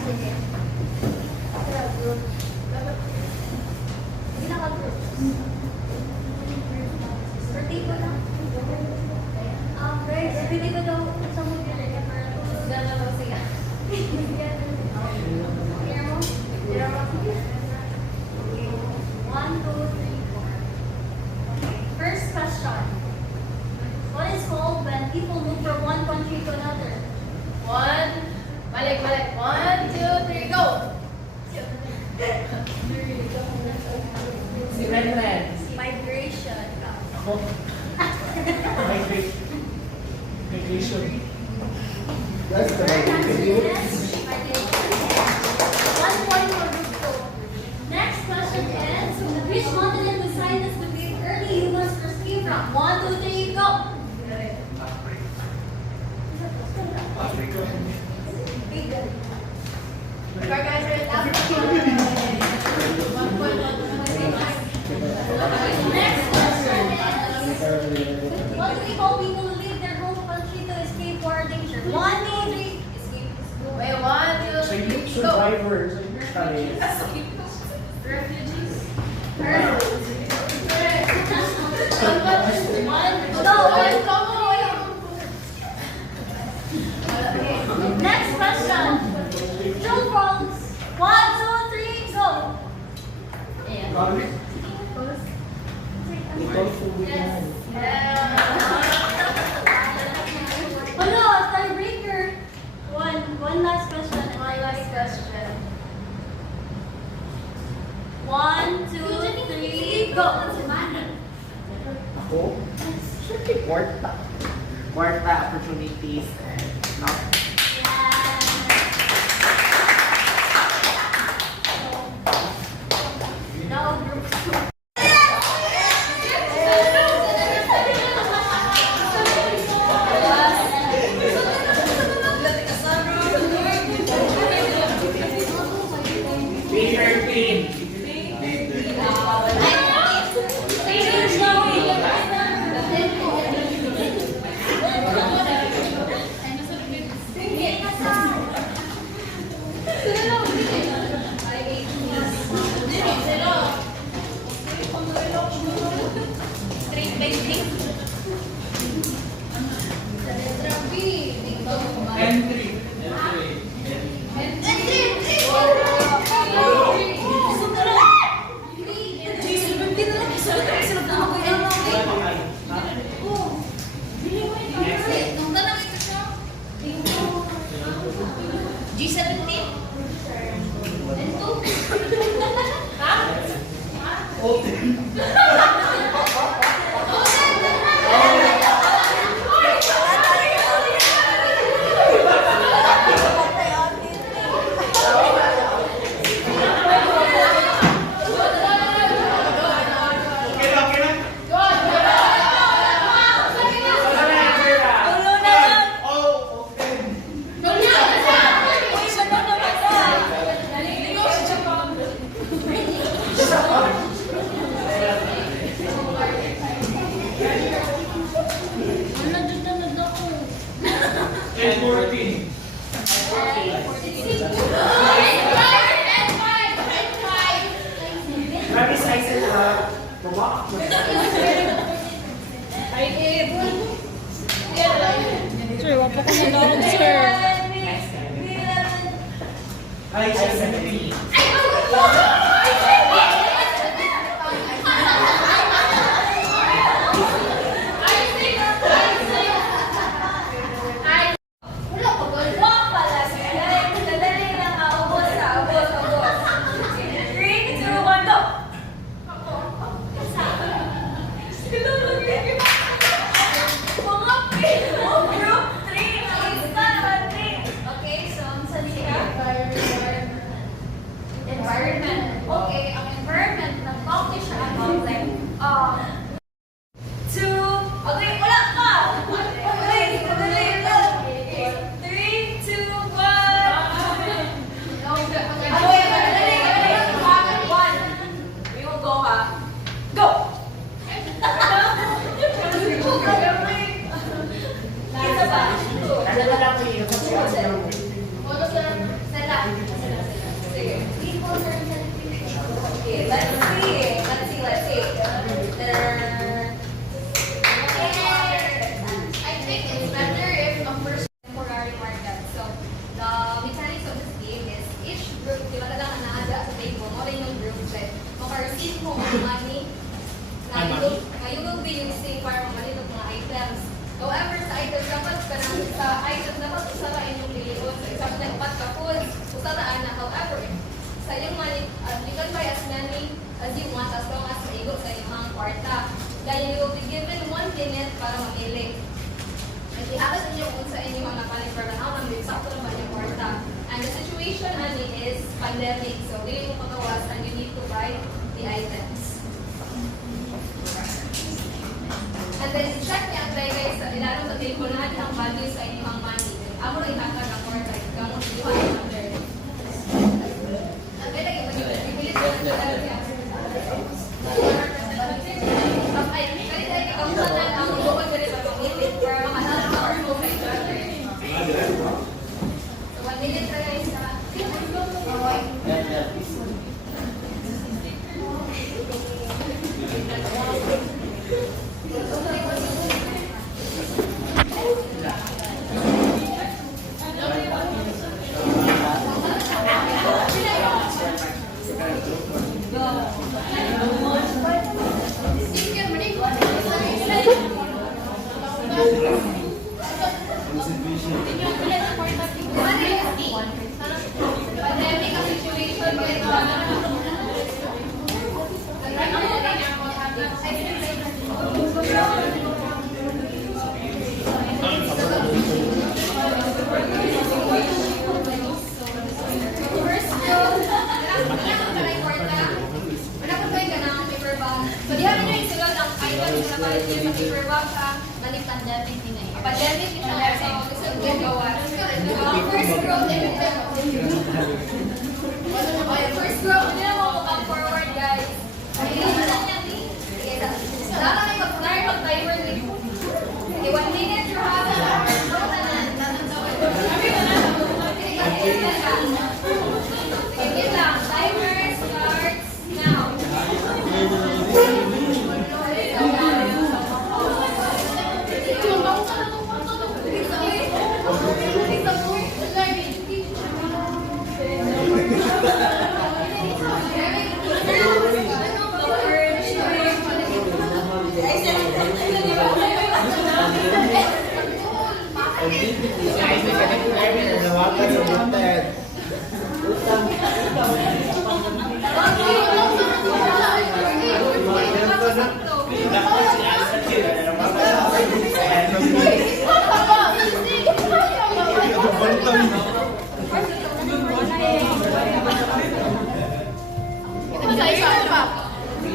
Sige. Group. Hindi naka-group. Birthday ko lang. Birthday ko daw sa movie. Gano'n daw siya. Hear mo? Hear mo? Okay. 1, 2, 3, 4. Okay. First question. What is called when people move from one country to another? Balik. 1, 2, 3, go! Si Ren. Migration. Ako. Migration. That's the Migration. 1 point for group 2. Next question is, which continent was scientists believe early humans first came from? 1, 2, 3, go! Next question is, what do we call people who leave their home country to escape war or danger? 1, 2, 3, escape. Wait, 1, 2, 3, go! Survivors. Refugees. Next question. True or false? 1, 2, 3, go. Hello, tiebreaker. One last question. My last question. 1, 2, 3, go. Ako? Kwarta opportunities and Now, group 2. Sir, wag po ko nalawag, sir. Ay, 17. pandemic. So, dili mo pagawas and you need to buy the items. And then, check niya ang guys, ilalong sa table na ang value sa inyong money. Amo rin hatag ang order. Gamot yung order. Ang lagi, ibilis ko na talaga. Ay, kaya tayo ikaw ang bukod ka rin ang pag-ibig para makahanap ang order sa order. So, 1 minute na guys na. Pandemic ang situation guys. First row, so diha ninyo isulod ang items na nakalagay sa paper bag sa galing pandemic din ay. Pandemic din siya so gusto ko gawa. First row din. First row din mo come forward guys. Ayun na niya ni. Dapat ay mag-start ang timer ni. Okay, 1 minute you have. Sige lang, timer starts now.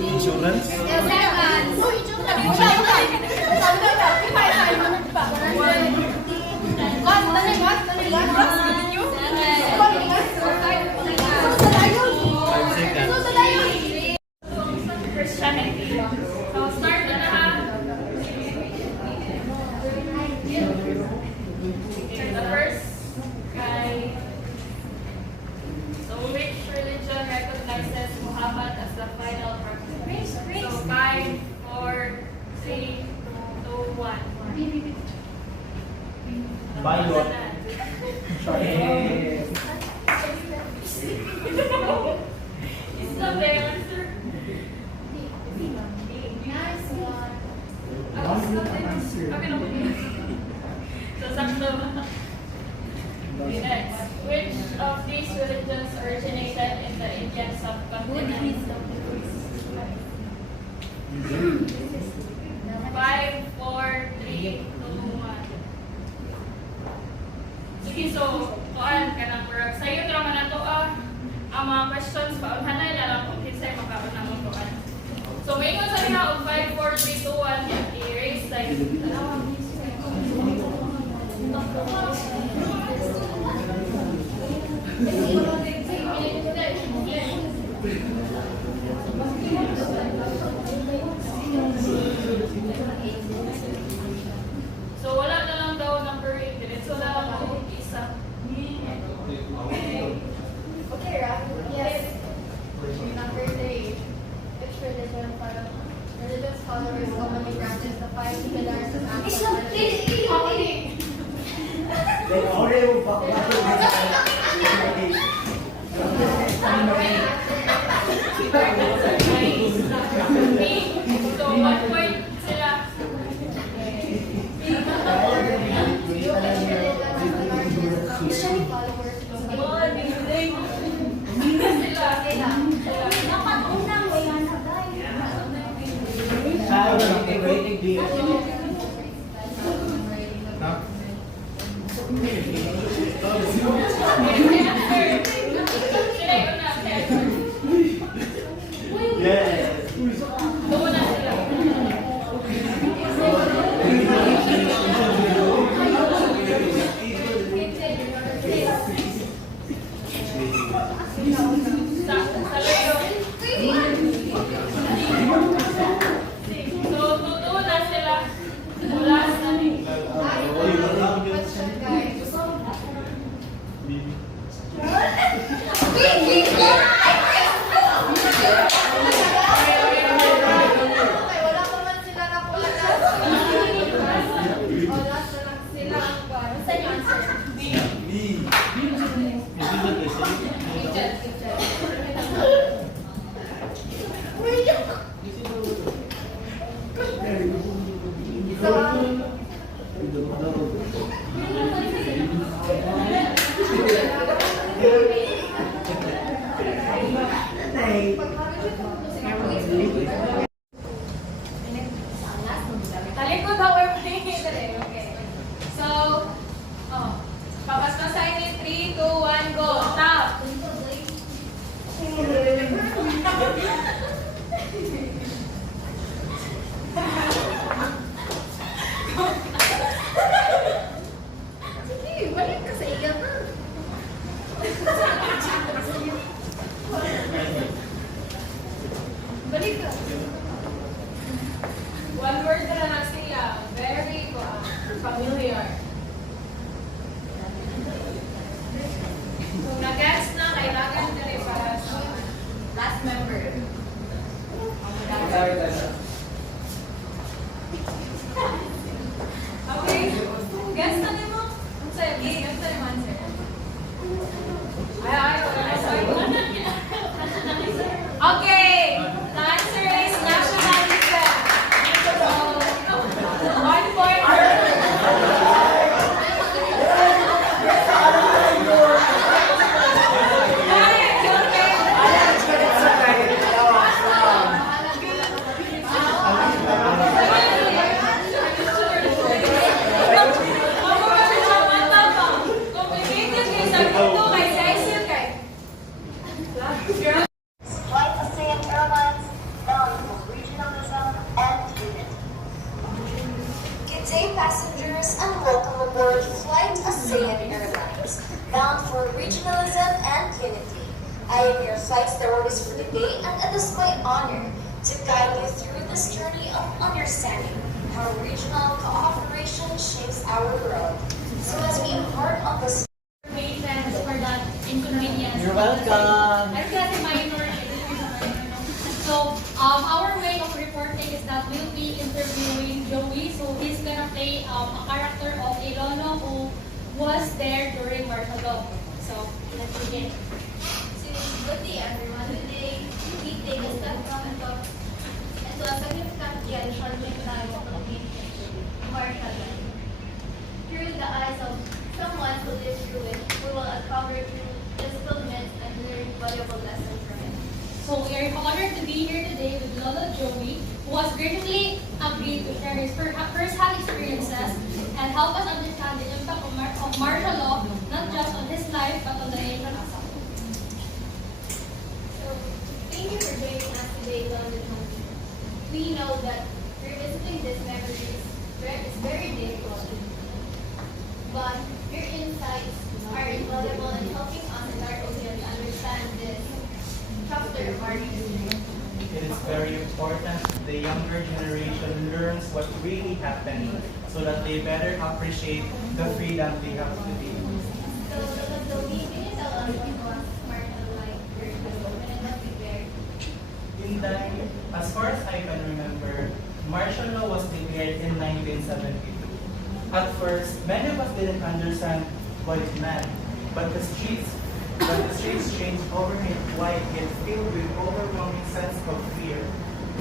Insurance? Christianity. So start na na ha. The first guy. So which religion recognizes Muhammad as the final prophet? So 5, 4, 3, 2, 1. Balot. It's not the answer. Nice one. Okay, no. So, sakto. Okay, next. Which of these religions originated in the Indian subcontinent? 5, 4, 3, 2, 1. Sige, so, tuan ka ng work. Sa'yo, drama na to, ang mga questions, paunhanay na lang kung kinsay makauna mo tuan. So, may ingon sa rin na, 5, 4, 3, 2, 1, i-erase like, so, wala na lang daw number 8. Diretso na lang ako isa. Okay, Ra? Yes. Number 3. Which religion follows? Religious followers commonly practice the 5 pillars of Islam. So, 1 point sila. Christian followers. Sila So, tutuna sila. Mula sa Question, guys. Okay, wala pa man sila nakuha na. O, last na lang sila, guys. Saan yung answer? Kitchen, kitchen. talikod daw ay okay. So, oh. Papaspasahin ni 3, 2, 1, go. Stop. Sige, balik ka sa iya na. Balik ka. One word na lang sila. Very familiar. Kung nag-guess na, kailangan ka rin para sa Last member. Sorry, Tasha. okay. Guess na din mo. Ang sa'yo, guess na rin mo answer. Ay, wala na okay. The answer is nationalism. So, 1 point. Flight ASEAN Airlines bound for regionalism and unity. Good day, passengers, and welcome aboard Flight ASEAN Airlines, bound for regionalism and unity. I am your flight stewardess for the day, and it is my honor to guide you through this journey of understanding how regional cooperation shapes our world. So as we embark on this Patience for that inconvenience. You're welcome. I think that's a minor. So, our way of reporting is that we'll be interviewing Joey. So, he's gonna play a character of a Lolo who was there during martial law. So, let's begin. So, good day everyone. Today, we take a step from into a significant yet challenging time of the martial law. Through the eyes of someone who lives through it, we will uncover true physical myths and learn valuable lessons from it. So, we are honored to be here today with Lolo Joey, who has graciously agreed to share his first-hand experiences and help us understand the impact of martial law, not just on his life, but on the nation as a whole. So, thank you for joining us today, London Home. We know that revisiting these memories is very difficult, but your insights are invaluable in helping us in our audience understand this chapter of our history. It is very important the younger generation learns what really happened so that they better appreciate the freedom they have today. So can you tell us what was martial like during the moment and what we there? In that, as far as I can remember, martial law was declared in 1972. At first, many of us didn't understand what it meant, but the streets changed overnight white yet filled with overwhelming sense of fear.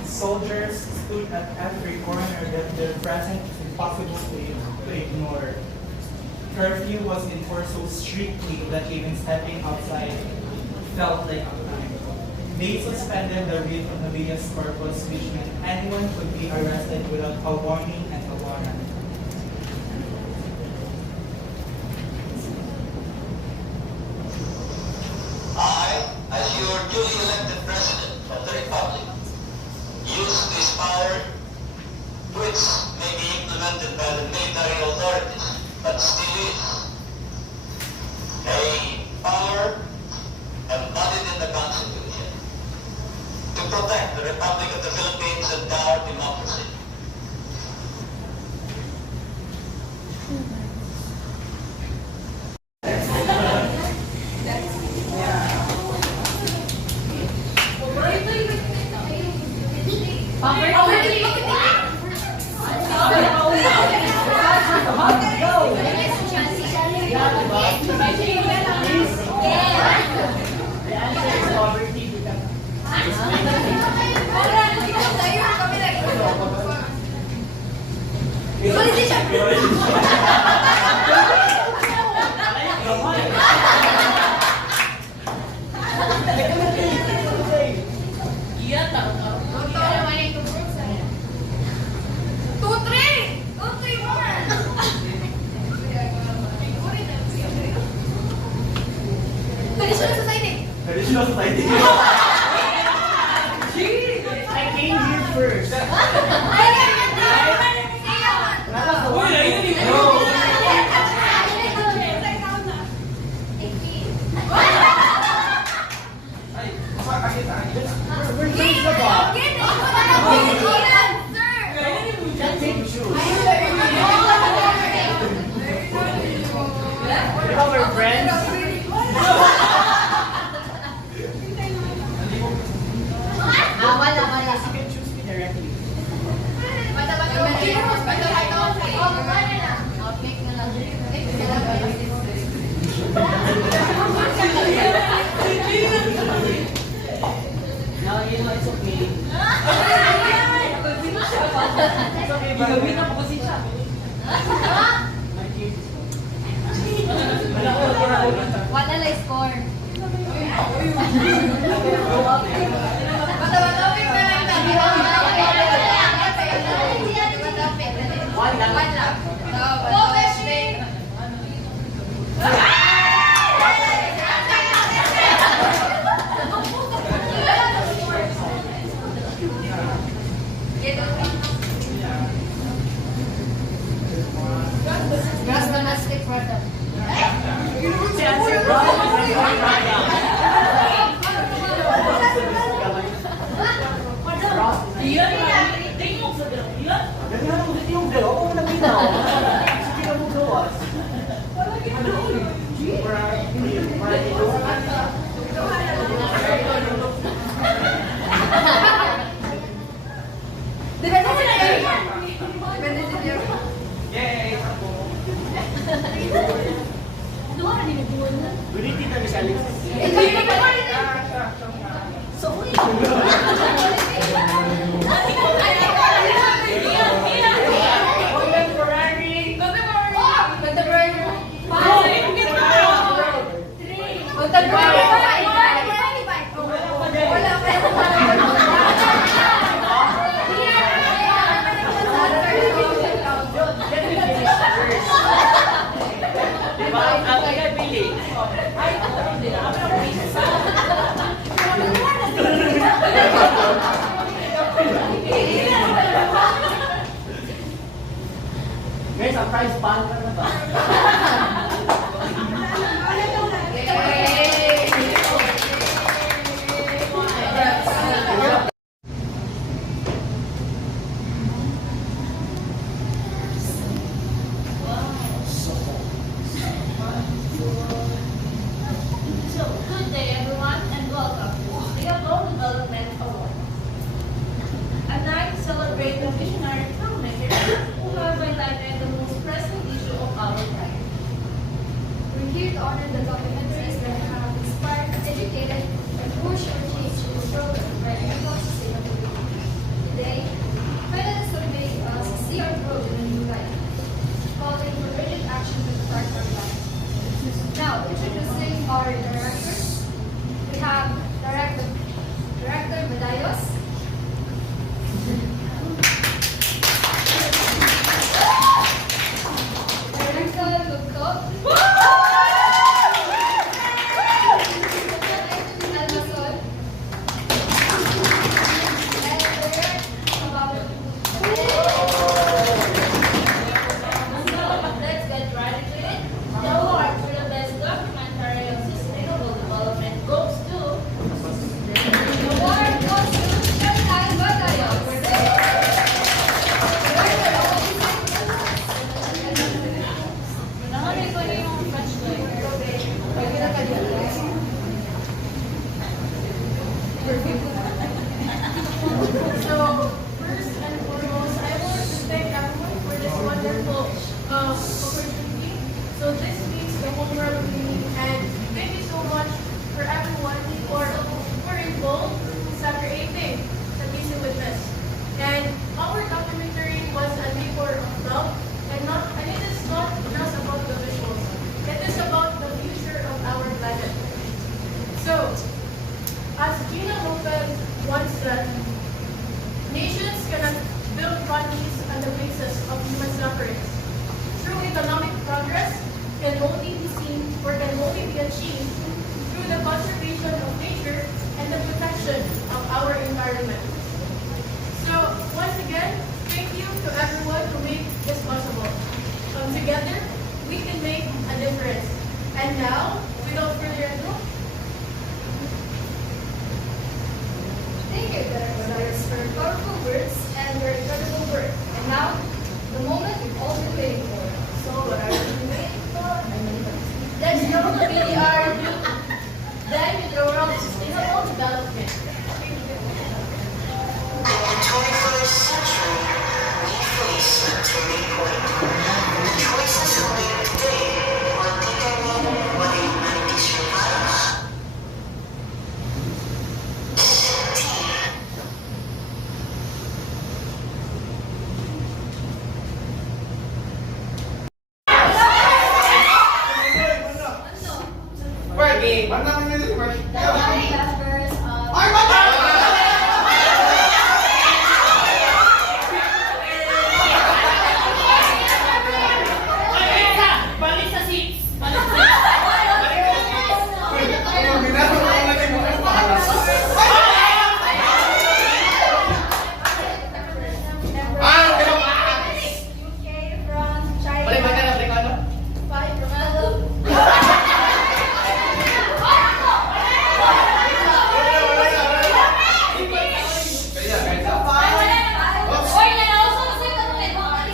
Soldiers stood at every corner that their presence is impossible to ignore. Curfew was enforced so strictly that even stepping outside felt like a crime. They suspended the writ of habeas corpus, which meant anyone could be arrested without a warning and a warrant. I, as your duly elected President of the Republic, use this power, which may be implemented by the military authorities, but still is a power embodied Republic of the Philippines and our democracy. Traditional society. I came here first. We're friends. You can choose me directly. No, you know it's okay. It's okay, but my case is Wala na score. one lang. Grass na na stick brother. Guys, ang prize band na ba? So, good day everyone and welcome to Singapore Development Award. A night to celebrate the visionary filmmakers who have highlighted the most pressing issue of our time. We're here to honor the documentaries that have inspired, educated, and pushed our change in the program by ethical sustainability. Today, finalists will make us see our growth in a new light, calling for urgent action to start our life. Now, introducing our directors, we have Director Medallos, Director Lugto, Almasol, Let's get right into it. The award for the best documentary on sustainable development goes to the award goes to that nations cannot build countries on the basis of human suffering. True economic progress can only be seen or can only be achieved through the conservation of nature and the protection of our environment. So, once again, thank you to everyone who made this possible. Together, we can make a difference. And now, without further ado, Thank you, Director, for your powerful words and your incredible work. And now, the moment we've all been waiting for. So, what are we waiting for? Let's go to BDR then with the World Sustainable Development. In the 21st century, we face a turning point. The choices we make today will determine whether humanity survives. The nine members of Balik sa seats! Balik sa UK, France, China, Balik ka na, balik ka na. 5 Ronaldo.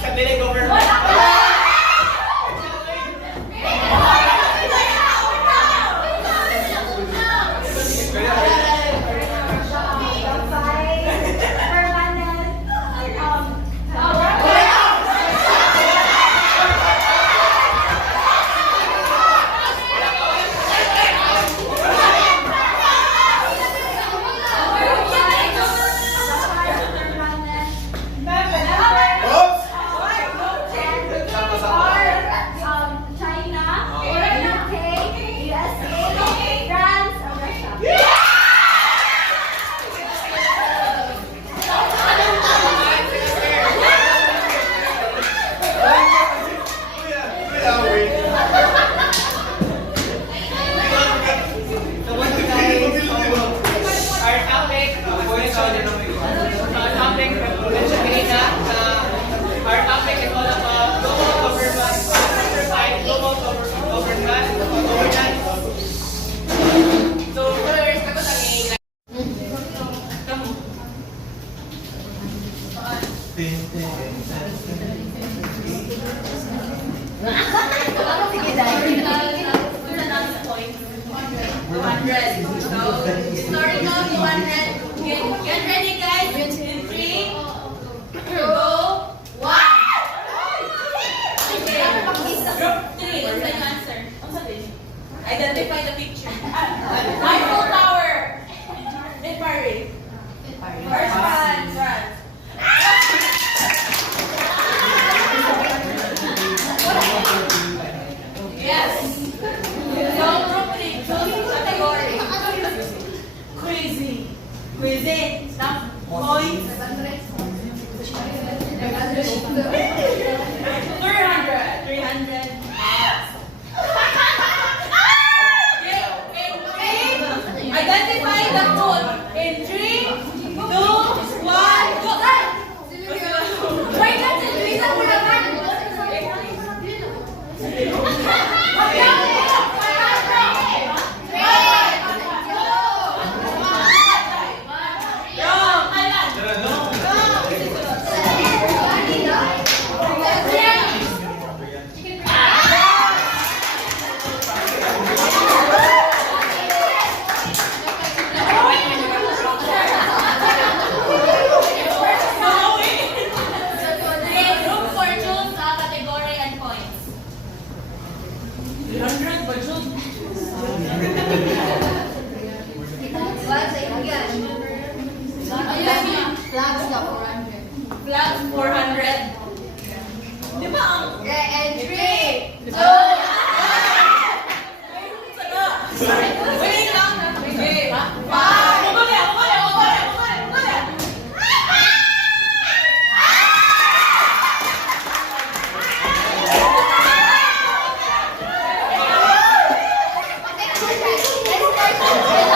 Sa dilig government. Our topic is all about global government, global governance. So first, ako tangi. Historical 200. Get ready, guys. In 3, 2, 1. Okay. 3. What's the answer? Identify the picture. Eiffel Tower. In Paris. First France. Yes. So, properly, choose category. Cuisine. Stop. Points. 300. Identify the food. In 3, 2, 1, go. Wait, that's it. Reason for the man. Flags 400. Di ba ang... And 3, 2, Wait lang. Okay. And